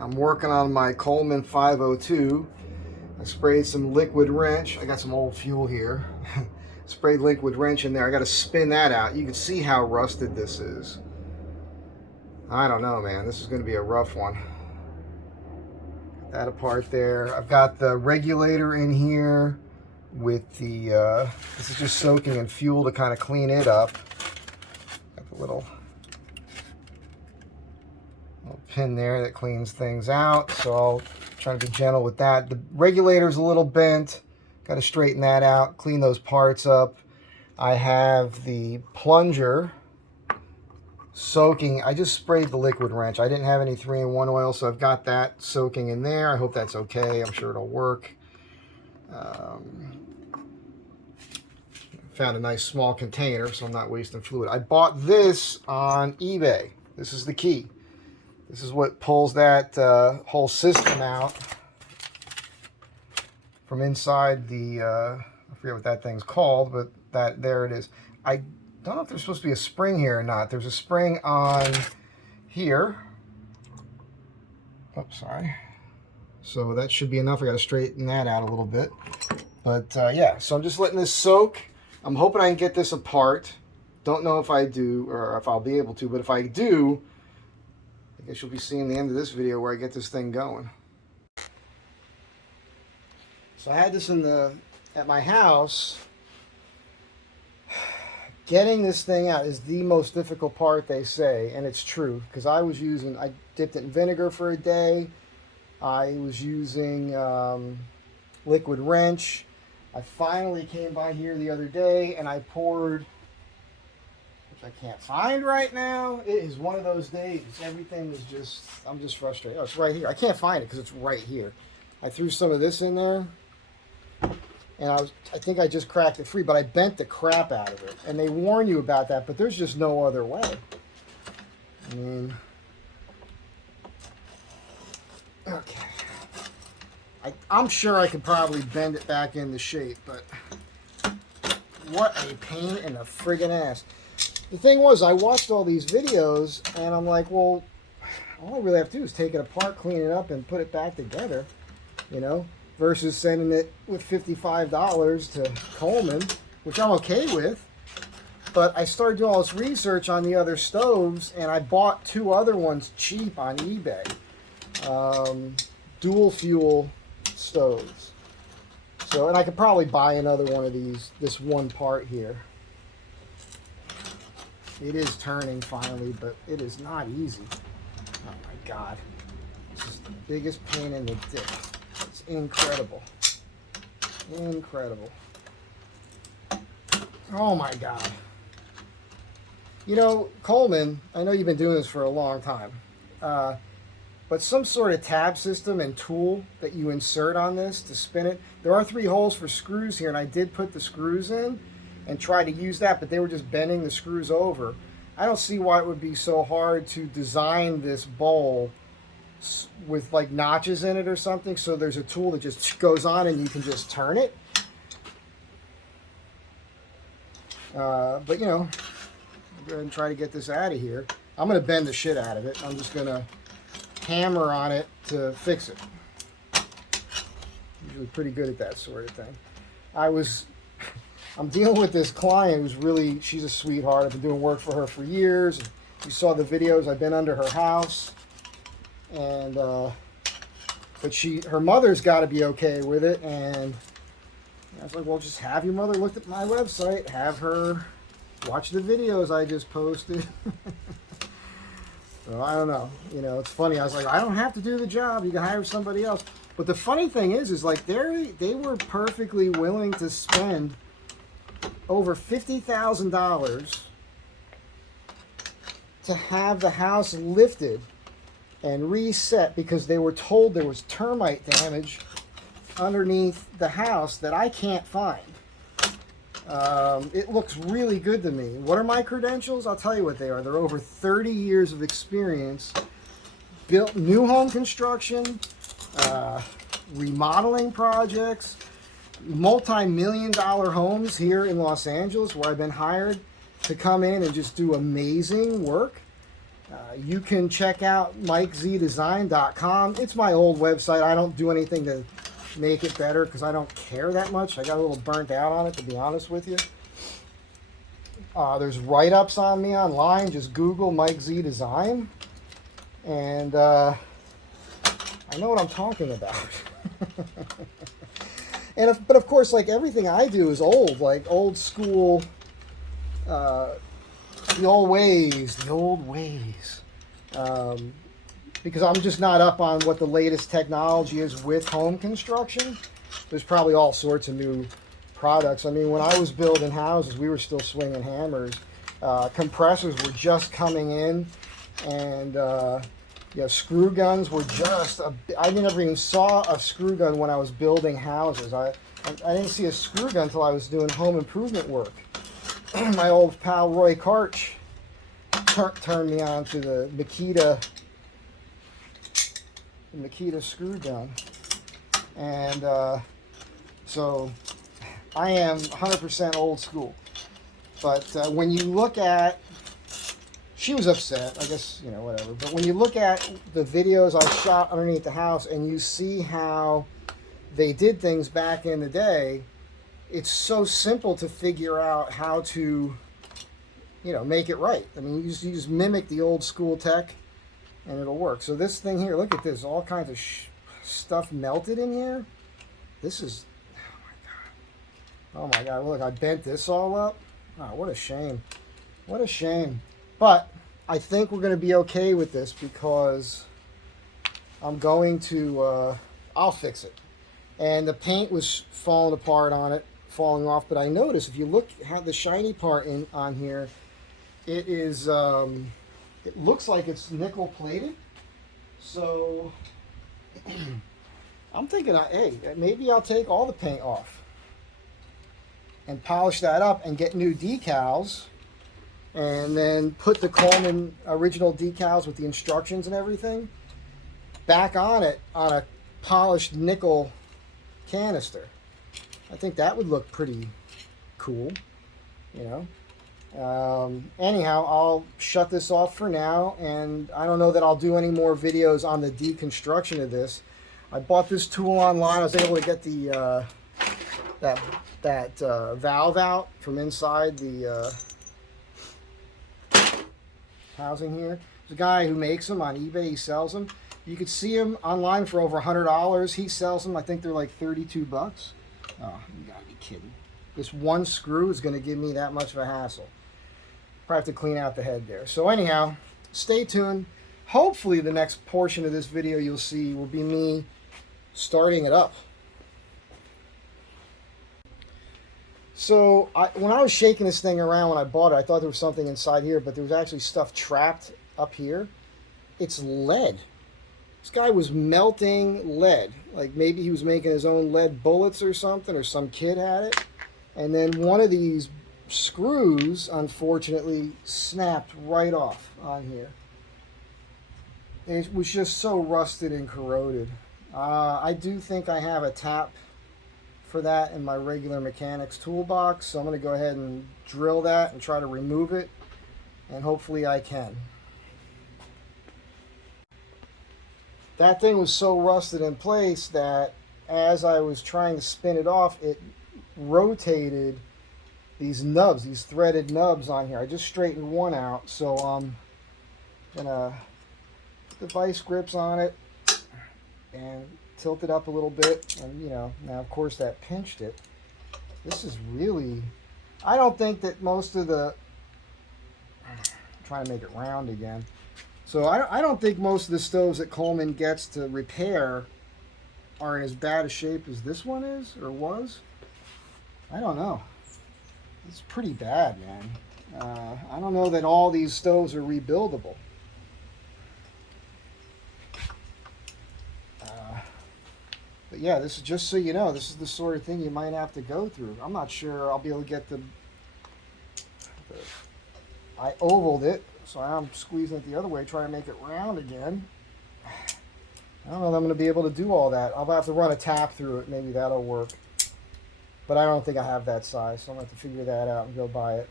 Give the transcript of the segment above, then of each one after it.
I'm working on my Coleman 502. I sprayed some liquid wrench. I got some old fuel here. Sprayed liquid wrench in there. I got to spin that out. You can see how rusted this is. I don't know, man. This is going to be a rough one. Get that apart there. I've got the regulator in here with the, this is just soaking in fuel to kind of clean it up. Got the little pin there that cleans things out, so I'll try to be gentle with that. The regulator's a little bent. Got to straighten that out, clean those parts up. I have the plunger soaking. I just sprayed the liquid wrench. I didn't have any 3-in-1 oil, so I've got that soaking in there. I hope that's okay. I'm sure it'll work. Found a nice small container, so I'm not wasting fluid. I bought this on eBay. This is the key. This is what pulls that whole system out from inside the, I forget what that thing's called, but there it is. I don't know if there's supposed to be a spring here or not. There's a spring on here. Oops, sorry. So that should be enough. I got to straighten that out a little bit. But yeah, so I'm just letting this soak. I'm hoping I can get this apart. Don't know if I do or if I'll be able to, but if I do, I guess you'll be seeing the end of this video where I get this thing going. So I had this at my house. Getting this thing out is the most difficult part, they say, and it's true, because I dipped it in vinegar for a day. I was using liquid wrench. I finally came by here the other day and I poured, I can't find right now. It is one of those days. Everything is just, I'm just frustrated. Oh, it's right here. I can't find it because it's right here. I threw some of this in there, and I think I just cracked it free, but I bent the crap out of it. And they warn you about that, but there's just no other way. I mean, okay. I'm sure I could probably bend it back into shape, but what a pain in the friggin' ass. The thing was, I watched all these videos, and I'm like, well, all I really have to do is take it apart, clean it up, and put it back together, you know, versus sending it with $55 to Coleman, which I'm okay with. But I started doing all this research on the other stoves, and I bought 2 other ones cheap on eBay. Dual fuel stoves. So, and I could probably buy another one of these, this one part here. It is turning finally, but it is not easy. Oh my God. This is the biggest pain in the dick. It's incredible. Incredible. Oh my God. You know, Coleman, I know you've been doing this for a long time, but some sort of tab system and tool that you insert on this to spin it. There are 3 holes for screws here, and I did put the screws in and try to use that, but they were just bending the screws over. I don't see why it would be so hard to design this bowl with like notches in it or something, so there's a tool that just goes on and you can just turn it. But you know, I'm going to try to get this out of here. I'm going to bend the shit out of it. I'm just going to hammer on it to fix it. Usually pretty good at that sort of thing. I'm dealing with this client who's really, she's a sweetheart. I've been doing work for her for years. You saw the videos. I've been under her house. And, but her mother's got to be okay with it. And I was like, well, just have your mother look at my website. Have her watch the videos I just posted. So I don't know. You know, it's funny. I was like, I don't have to do the job. You can hire somebody else. But the funny thing is like they were perfectly willing to spend over $50,000 to have the house lifted and reset because they were told there was termite damage underneath the house that I can't find. It looks really good to me. What are my credentials? I'll tell you what they are. They're over 30 years of experience, built new home construction, remodeling projects, multi-million-dollar homes here in Los Angeles where I've been hired to come in and just do amazing work. You can check out MikeZDesign.com. It's my old website. I don't do anything to make it better because I don't care that much. I got a little burnt out on it, to be honest with you. There's write-ups on me online. Just Google Mike Z Design. And I know what I'm talking about. But of course, like everything I do is old, like old school, the old ways, because I'm just not up on what the latest technology is with home construction. There's probably all sorts of new products. I mean, when I was building houses, we were still swinging hammers. Compressors were just coming in, and screw guns were just. I never even saw a screw gun when I was building houses. I didn't see a screw gun until I was doing home improvement work. My old pal Roy Karch turned me on to the Makita screw gun, and so I am 100% old school. But when you look at, she was upset, I guess, whatever. But when you look at the videos I shot underneath the house and you see how they did things back in the day, it's so simple to figure out how to, make it right. I mean, you just mimic the old school tech and it'll work. So this thing here, look at this, all kinds of stuff melted in here. This is, oh my God, look, I bent this all up. Oh, what a shame. What a shame. But I think we're going to be okay with this because I'm going to, I'll fix it. And the paint was falling apart on it, falling off. But I noticed if you look at the shiny part on here, it is, it looks like it's nickel plated. So I'm thinking, hey, maybe I'll take all the paint off and polish that up and get new decals, and then put the Coleman original decals with the instructions and everything back on it on a polished nickel canister. I think that would look pretty cool, anyhow, I'll shut this off for now, and I don't know that I'll do any more videos on the deconstruction of this. I bought this tool online. I was able to get the that valve out from inside the housing here. There's a guy who makes them on eBay. He sells them. You could see them online for over $100. He sells them. I think they're like 32 bucks. Oh, you gotta be kidding. This one screw is going to give me that much of a hassle. Probably have to clean out the head there. So anyhow, stay tuned. Hopefully the next portion of this video you'll see will be me starting it up. So when I was shaking this thing around when I bought it, I thought there was something inside here, but there was actually stuff trapped up here. It's lead. This guy was melting lead. Like maybe he was making his own lead bullets or something, or some kid had it. And then one of these screws, unfortunately, snapped right off on here. It was just so rusted and corroded. I do think I have a tap for that in my regular mechanics toolbox, so I'm going to go ahead and drill that and try to remove it, and hopefully I can. That thing was so rusted in place that as I was trying to spin it off, it rotated these nubs, these threaded nubs on here. I just straightened one out, so I'm gonna put the vice grips on it and tilt it up a little bit, and now of course that pinched it. This is really, I don't think that most of the, I'm trying to make it round again. So I don't think most of the stoves that Coleman gets to repair are in as bad a shape as this one is, or was. I don't know. It's pretty bad, man. I don't know that all these stoves are rebuildable. But yeah, this is just so you know, this is the sort of thing you might have to go through. I'm not sure I'll be able to get I ovaled it, so I'm squeezing it the other way, trying to make it round again. I don't know that I'm going to be able to do all that. I'll have to run a tap through it. Maybe that'll work. But I don't think I have that size, so I'm going to have to figure that out and go buy it.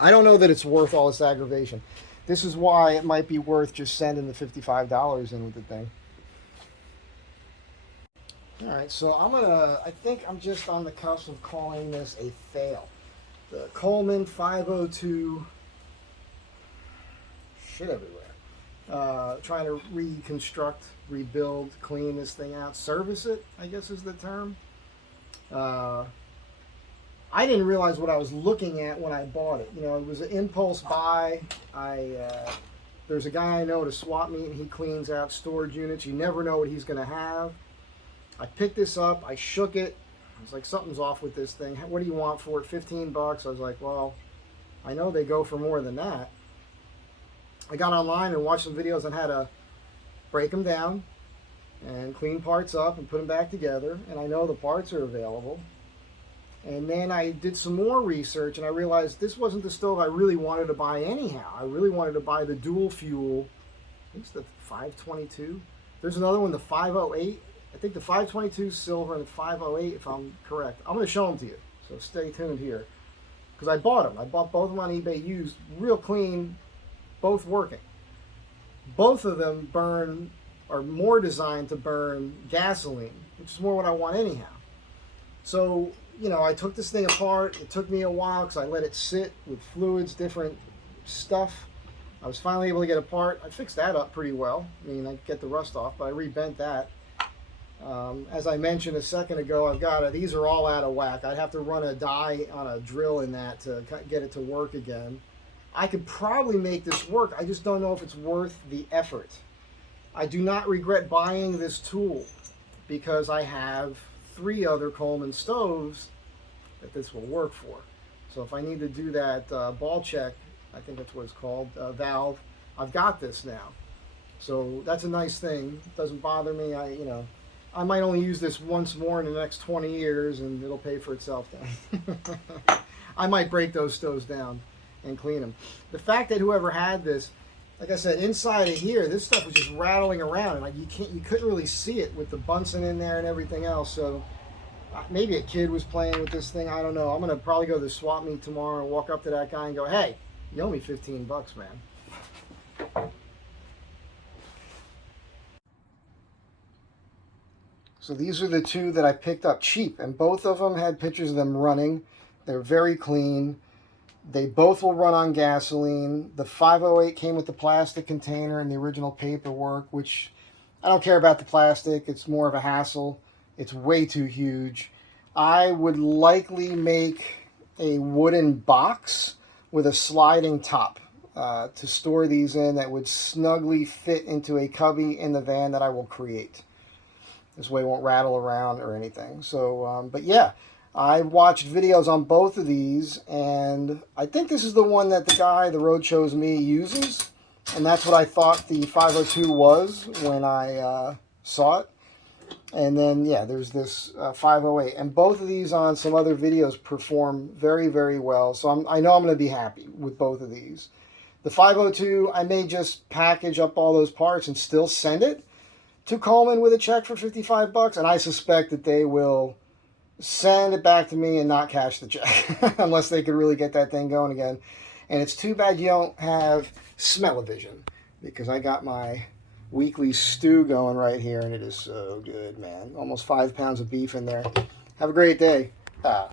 I don't know that it's worth all this aggravation. this is why it might be worth just sending the $55 in with the thing. All right, so I think I'm just on the cusp of calling this a fail. The Coleman 502, shit everywhere. Trying to reconstruct, rebuild, clean this thing out, service it, I guess is the term. I didn't realize what I was looking at when I bought it. You know, it was an impulse buy. There's a guy I know at a swap meet, and he cleans out storage units. You never know what he's going to have. I picked this up. I shook it. I was like, something's off with this thing. What do you want for it? 15 bucks. I was like, well, I know they go for more than that. I got online and watched some videos on how to break them down and clean parts up and put them back together. And I know the parts are available. And then I did some more research and I realized this wasn't the stove I really wanted to buy anyhow. I really wanted to buy the dual fuel. I think it's the 522. There's another one, the 508. I think the 522 is silver and the 508, if I'm correct. I'm going to show them to you, so stay tuned here. Because I bought them. I bought both of them on eBay used, real clean, both working. Both of them are more designed to burn gasoline, which is more what I want anyhow. So, you know, I took this thing apart. It took me a while because I let it sit with fluids, different stuff. I was finally able to get apart. I fixed that up pretty well. I mean, I get the rust off, but I rebent that. As I mentioned a second ago, these are all out of whack. I'd have to run a die on a drill in that to get it to work again. I could probably make this work. I just don't know if it's worth the effort. I do not regret buying this tool because I have 3 other Coleman stoves that this will work for. So if I need to do that ball check, I think that's what it's called, valve, I've got this now. So that's a nice thing. It doesn't bother me. I might only use this once more in the next 20 years and it'll pay for itself then. I might break those stoves down and clean them. The fact that whoever had this, like I said, inside of here, this stuff was just rattling around, and like you couldn't really see it with the Bunsen in there and everything else. So maybe a kid was playing with this thing. I don't know. I'm gonna probably go to the swap meet tomorrow and walk up to that guy and go, "Hey, you owe me 15 bucks, man." So these are the 2 that I picked up cheap, and both of them had pictures of them running. They're very clean. They both will run on gasoline. The 508 came with the plastic container and the original paperwork, which I don't care about the plastic. It's more of a hassle. It's way too huge. I would likely make a wooden box with a sliding top to store these in that would snugly fit into a cubby in the van that I will create. This way it won't rattle around or anything. So, but yeah. I watched videos on both of these, and I think this is the one that the guy, the Road Shows Me, uses. And that's what I thought the 502 was when I saw it. And then, yeah, there's this 508. And both of these on some other videos perform very, very well. So I know I'm going to be happy with both of these. The 502, I may just package up all those parts and still send it to Coleman with a check for 55 bucks. And I suspect that they will send it back to me and not cash the check unless they could really get that thing going again. And it's too bad you don't have smell-o-vision, because I got my weekly stew going right here and it is so good, man. Almost 5 pounds of beef in there. Have a great day. Bye.